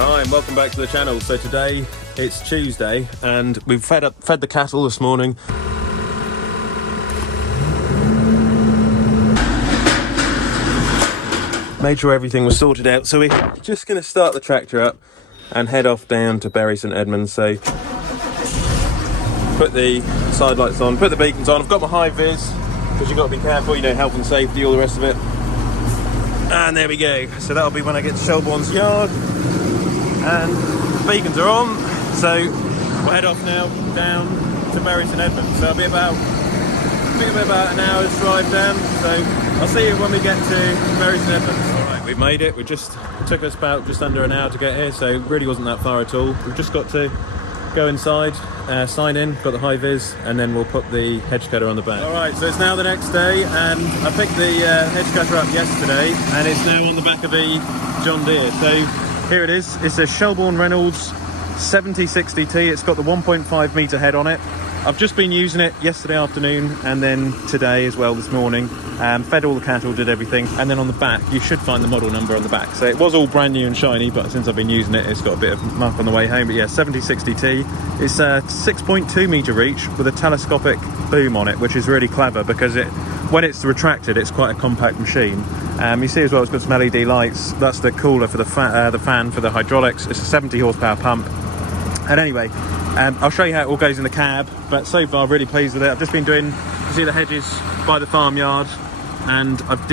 Hi and welcome back to the channel. So today it's Tuesday and we've fed the cattle this morning. Made sure everything was sorted out. So we're just going to start the tractor up and head off down to Bury St Edmunds. So put the side lights on, put the beacons on. I've got my high vis because you've got to be careful, you know, health and safety, all the rest of it. And there we go. So that'll be when I get to Shelbourne's yard. And the beacons are on, so we'll head off now down to Bury St Edmunds. So it'll be about an hour's drive down. So I'll see you when we get to Bury St Edmunds. All right, we've made it. It took us about just under an hour to get here, so it really wasn't that far at all. We've just got to go inside, sign in, got the high vis, and then we'll put the Hedgecutter on the back. All right, so it's now the next day, and I picked the Hedgecutter up yesterday, and it's now on the back of a John Deere. So here it is. It's a Shelbourne Reynolds 7060T. It's got the 1.5 metre head on it. I've just been using it yesterday afternoon and then today as well this morning. Fed all the cattle, did everything. And then on the back, you should find the model number on the back. So it was all brand new and shiny, but since I've been using it, it's got a bit of muck on the way home. But yeah, 7060T. It's a 6.2 metre reach with a telescopic boom on it, which is really clever because when it's retracted, it's quite a compact machine. You see as well, it's got some LED lights. That's the cooler for the fan for the hydraulics. It's a 70 horsepower pump. And anyway, I'll show you how it all goes in the cab. But so far, really pleased with it. I've just been doing, you see the hedges by the farmyard, and I've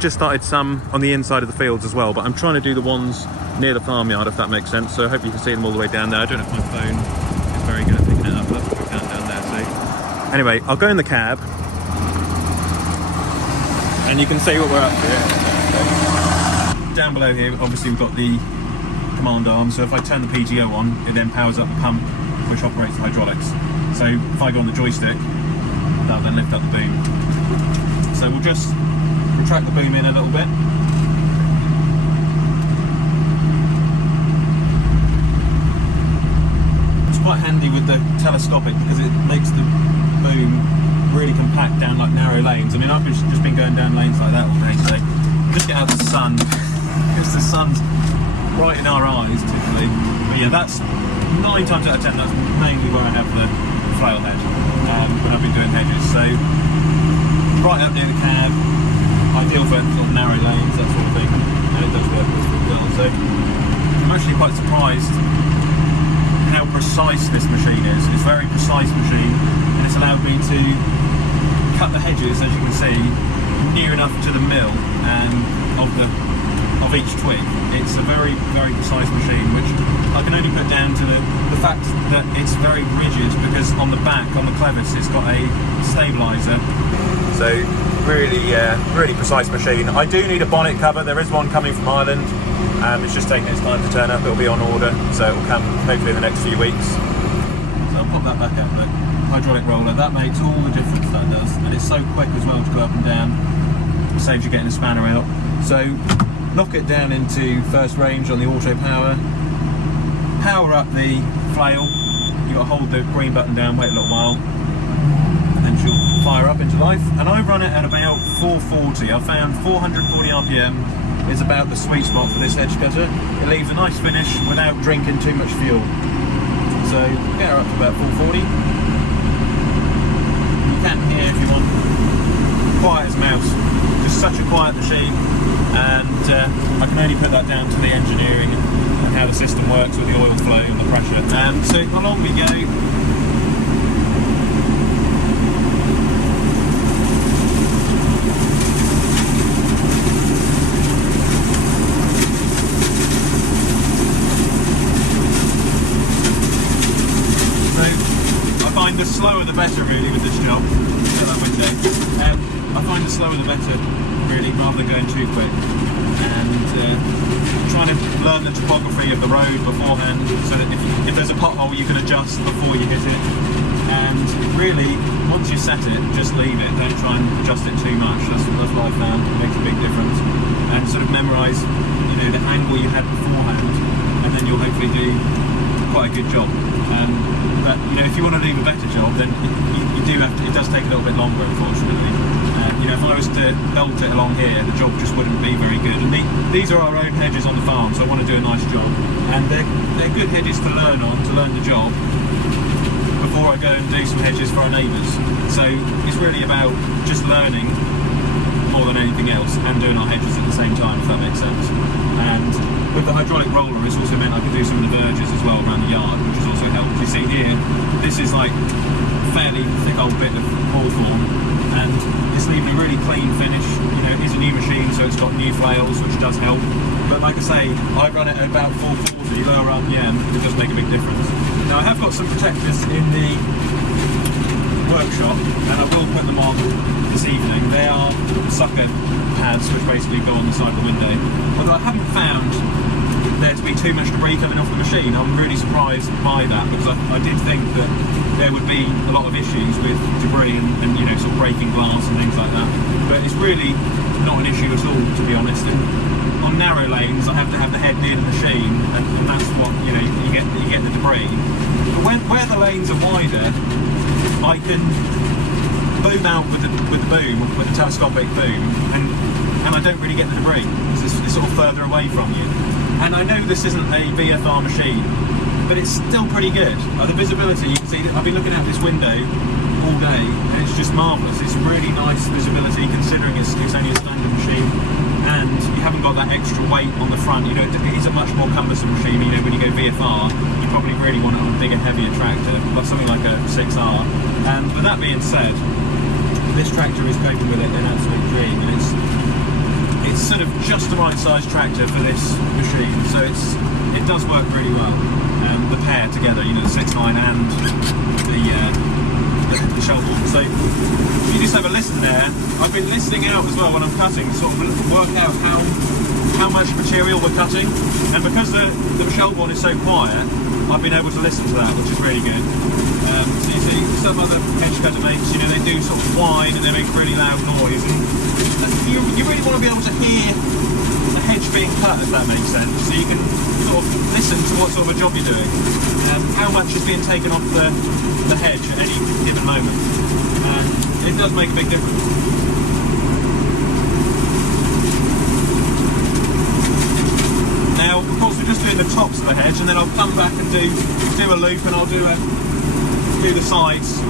just started some on the inside of the fields as well. But I'm trying to do the ones near the farmyard, if that makes sense. So I hope you can see them all the way down there. I don't know if my phone is very good at picking it up. That's what we can down there. So anyway, I'll go in the cab. And you can see what we're up to. Down below here, obviously we've got the command arm, so if I turn the PTO on, it then powers up the pump, which operates the hydraulics. So if I go on the joystick, that'll then lift up the boom. So we'll just retract the boom in a little bit. It's quite handy with the telescopic because it makes the boom really compact down like narrow lanes. I mean, I've just been going down lanes like that all day, so just get out of the sun because the sun's right in our eyes typically. But yeah, that's 9 times out of 10, that's mainly where I have the flail head when I've been doing hedges. So right up near the cab, ideal for sort of narrow lanes, that sort of thing, and it does work really well. So I'm actually quite surprised how precise this machine is. It's a very precise machine, and it's allowed me to cut the hedges, as you can see, near enough to the mill of each twig. It's a very, very precise machine, which I can only put down to the fact that it's very rigid, because on the back, on the clevis, it's got a stabiliser. So really, really precise machine. I do need a bonnet cover. There is one coming from Ireland. It's just taking its time to turn up. It'll be on order, so it will come hopefully in the next few weeks. So I'll pop that back up. Look, hydraulic roller, that makes all the difference, that does. And it's so quick as well to go up and down. It saves you getting a spanner out. So knock it down into first range on the auto power. Power up the flail. You've got to hold the green button down, wait a little while, and then she'll fire up into life. And I run it at about 440. I found 440 RPM is about the sweet spot for this hedge cutter. It leaves a nice finish without drinking too much fuel. So get her up to about 440. You can hear, if you want, quiet as mouse. Just such a quiet machine, and I can only put that down to the engineering and how the system works with the oil flow and the pressure. So along we go. The slower the better, really, with this job. I find the slower the better, really, rather than going too quick. And trying to learn the topography of the road beforehand, so that if there's a pothole, you can adjust before you hit it. And really, once you set it, just leave it. Don't try and adjust it too much. That's what I found. It makes a big difference. And sort of memorise, the angle you had beforehand, and then you'll hopefully do quite a good job. But if you want to do a better job, then you do have to. It does take a little bit longer, unfortunately. If I was to belt it along here, the job just wouldn't be very good. And these are our own hedges on the farm, so I want to do a nice job. And they're good hedges to learn the job, before I go and do some hedges for our neighbours. So it's really about just learning more than anything else, and doing our hedges at the same time, if that makes sense. And with the hydraulic roller, it's also meant I can do some of the verges as well around the yard, which has also helped. You see here, this is like fairly thick old bit of hawthorn, and it's leaving a really clean finish. You know, it's a new machine, so it's got new flails, which does help. But like I say, I run it at about 440, lower RPM, it does make a big difference. Now I have got some protectors in the workshop, and I will put them on this evening. They are sucker pads, which basically go on the side of the window. Although I haven't found there to be too much debris coming off the machine. I'm really surprised by that, because I did think that there would be a lot of issues with debris and you know, sort of breaking glass and things like that. But it's really not an issue at all, to be honest. And on narrow lanes, I have to have the head near the machine, and that's what, you know, you get the debris. But where the lanes are wider, I can boom out with the telescopic boom, and I don't really get the debris, because it's sort of further away from you. And I know this isn't a VFR machine, but it's still pretty good. The visibility, you can see, I've been looking out this window all day, and it's just marvellous. It's really nice visibility, considering it's only a standard machine, and you haven't got that extra weight on the front. You know, it is a much more cumbersome machine. You know, when you go VFR, you probably really want it on a bigger, heavier tractor, like something like a 6R. But that being said, this tractor is coping with it in absolute dream, and it's sort of just the right size tractor for this machine, so it does work really well. The pair together, you know, the 6.9 and the Shelbourne. So you just have a listen there. I've been listening out as well when I'm cutting, to sort of work out how much material we're cutting, and because the Shelbourne is so quiet, I've been able to listen to that, which is really good. So you see some other Hedgecutter makes, you know, they do sort of whine and they make really loud noise, and you really want to be able to hear the hedge being cut, if that makes sense, so you can sort of listen to what sort of a job you're doing, and how much is being taken off the hedge at any given moment. It does make a big difference. Now, of course, we're just doing the tops of the hedge, and then I'll come back and do a loop, and I'll do the sides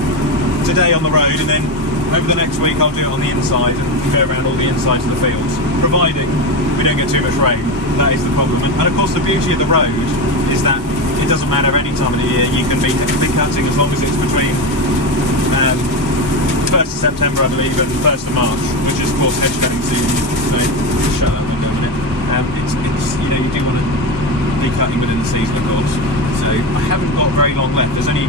today on the road, and then over the next week I'll do it on the inside and go around all the insides of the fields, providing we don't get too much rain. That is the problem. And of course the beauty of the road is that it doesn't matter any time of the year. You can be cutting as long as it's between 1st of September, I believe, and 1st of March, which is of course hedge cutting season. So shut up, I'll go with it. It's you know, you do want to be cutting within the season, of course. So I haven't got very long left. There's only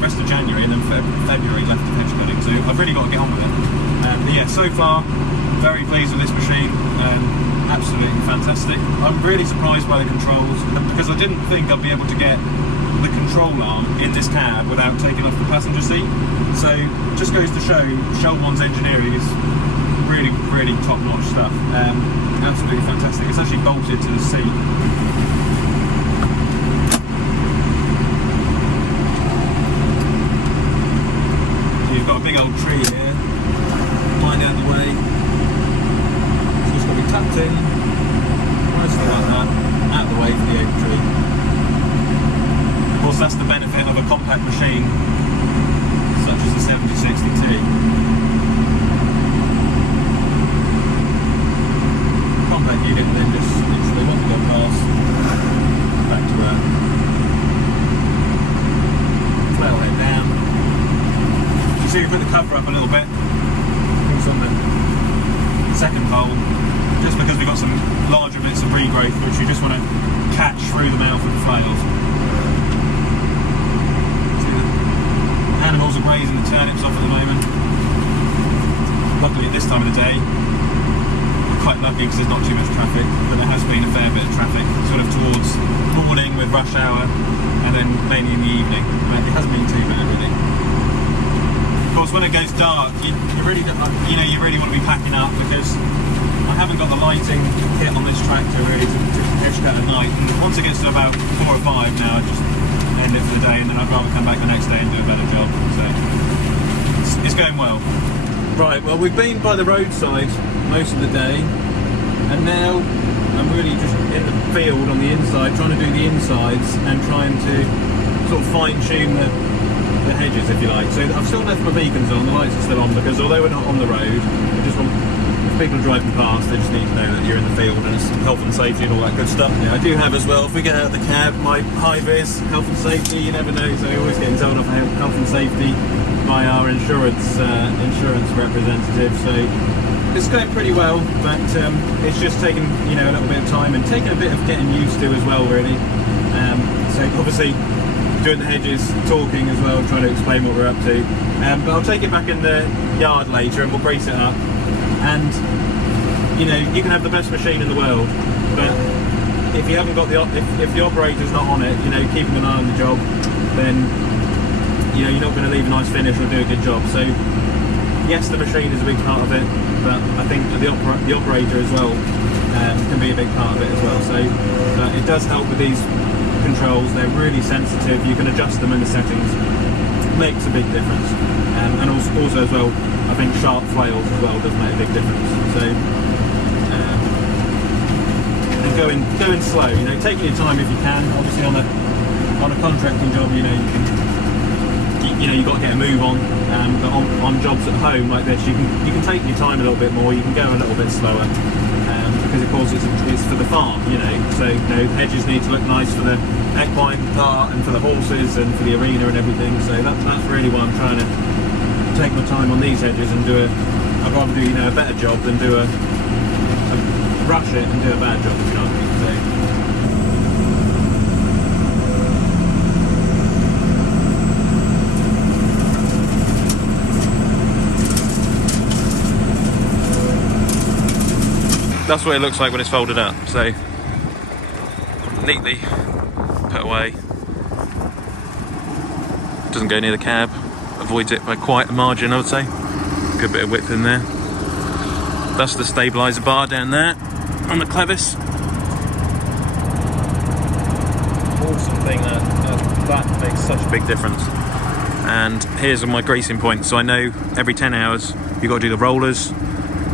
rest of January and then February left of hedge cutting. So I've really got to get on with it. But yeah, so far very pleased with this machine. Absolutely fantastic. I'm really surprised by the controls, because I didn't think I'd be able to get the control arm in this cab without taking off the passenger seat. So just goes to show Shelbourne's engineering is really, really top-notch stuff. Absolutely fantastic. It's actually bolted to the seat. You've got a big old tree here, lying out of the way. So it's got to be tucked in, nicely like that, out of the way for the oak tree. Of course, that's the benefit of a compact machine, such as the 7060T. Compact unit, and then just literally once we go past, back to flail head down. You see we put the cover up a little bit. It's on the second pole, just because we've got some larger bits of regrowth which you just want to catch through the mouth of the flails. See, the animals are grazing the turnips off at the moment. Luckily at this time of the day, we're quite lucky because there's not too much traffic, but there has been a fair bit of traffic sort of towards morning with rush hour, and then mainly in the evening. But it hasn't been too bad really. Of course, when it goes dark, you really want to be packing up, because I haven't got the lighting kit on this tractor really to hedge cut at night. And once it gets to about 4 or 5 now, I just end it for the day, and then I'd rather come back the next day and do a better job. So it's going well. Right, well, we've been by the roadside most of the day, and now I'm really just in the field on the inside, trying to do the insides and trying to sort of fine tune the hedges, if you like. So I've still left my beacons on, the lights are still on, because although we're not on the road, I just want, if people are driving past, they just need to know that you're in the field and it's health and safety and all that good stuff. Yeah, I do have as well, if we get out of the cab, my high-vis, health and safety, you never know, so you're always getting told off health and safety by our insurance representative. So it's going pretty well, but it's just taken, you know, a little bit of time and taken a bit of getting used to as well, really. So obviously doing the hedges, talking as well, trying to explain what we're up to. But I'll take it back in the yard later and we'll grease it up. And you know, you can have the best machine in the world, but if you haven't got if the operator's not on it, you know, keeping an eye on the job, then you know, you're not going to leave a nice finish or do a good job. So yes, the machine is a big part of it, but I think the operator as well can be a big part of it as well. So it does help with these controls. They're really sensitive. You can adjust them in the settings. Makes a big difference. And also as well, I think sharp flails as well does make a big difference. So and going slow. You know, taking your time if you can. Obviously on a contracting job, you know, you've got to get a move on. But on jobs at home like this, you can take your time a little bit more. You can go a little bit slower. Because of course it's for the farm, you know, so you know, hedges need to look nice for the equine part and for the horses and for the arena and everything. So that's really why I'm trying to take my time on these hedges and I'd rather do, you know, a better job than rush it and do a bad job, you know what I mean? So, that's what it looks like when it's folded up. So neatly put away. Doesn't go near the cab. Avoids it by quite a margin, I would say. Good bit of width in there. That's the stabiliser bar down there on the clevis. Awesome thing, that makes such a big difference. And here's my greasing points. So I know every 10 hours you've got to do the rollers,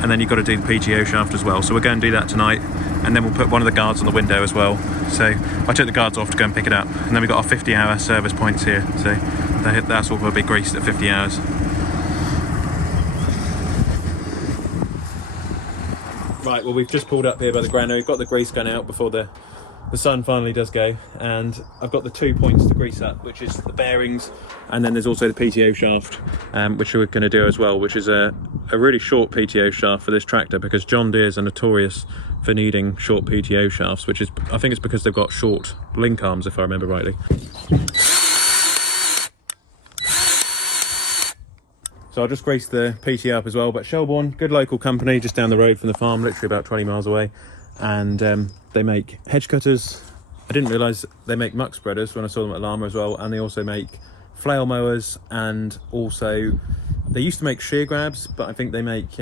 and then you've got to do the PTO shaft as well. So we're going to do that tonight, and then we'll put one of the guards on the window as well. So I took the guards off to go and pick it up, and then we've got our 50-hour service points here. So that's all will be greased at 50 hours. Right, well, we've just pulled up here by the granary. We've got the grease gun out before the sun finally does go, and I've got the 2 points to grease up, which is the bearings, and then there's also the PTO shaft, which we're going to do as well, which is a really short PTO shaft for this tractor, because John Deere's are notorious for needing short PTO shafts, which is, I think it's because they've got short link arms, if I remember rightly. So I'll just grease the PTO up as well. But Shelbourne, good local company, just down the road from the farm, literally about 20 miles away. And they make hedge cutters. I didn't realise they make muck spreaders when I saw them at Llama as well. And they also make flail mowers, and also they used to make shear grabs, but I think they make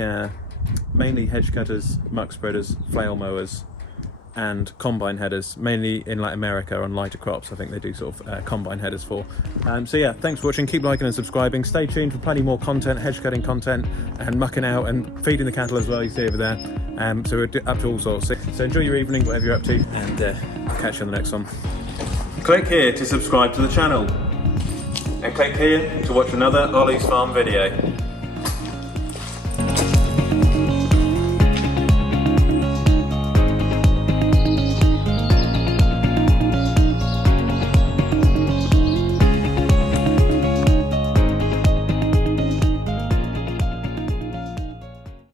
mainly hedge cutters, muck spreaders, flail mowers, and combine headers, mainly in like America on lighter crops. I think they do sort of combine headers for. So yeah, thanks for watching. Keep liking and subscribing. Stay tuned for plenty more content, hedge cutting content, and mucking out and feeding the cattle as well, you see over there. So we're up to all sorts. So enjoy your evening, whatever you're up to, and I'll catch you on the next one. Click here to subscribe to the channel, and click here to watch another Olly's Farm video.